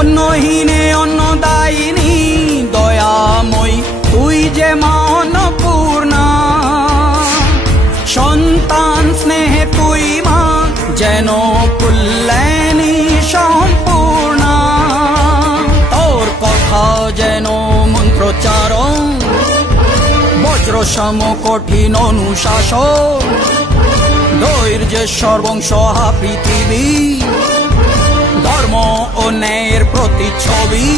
অন্নহীনে অন্নদায়িনী দয়াময়ী তুই যে মা অন্নপূর্ণা। সন্তান স্নেহে তুই মা যেন কল্যাণী সম্পূর্ণা। তোর কথা যেন মন্ত্রোচ্চারণ, বজ্র সম কঠিন অনুশাসন। ধৈর্যের সর্বংসহা পৃথিবী, ধর্ম ও ন্যায়ের প্রতিচ্ছবি।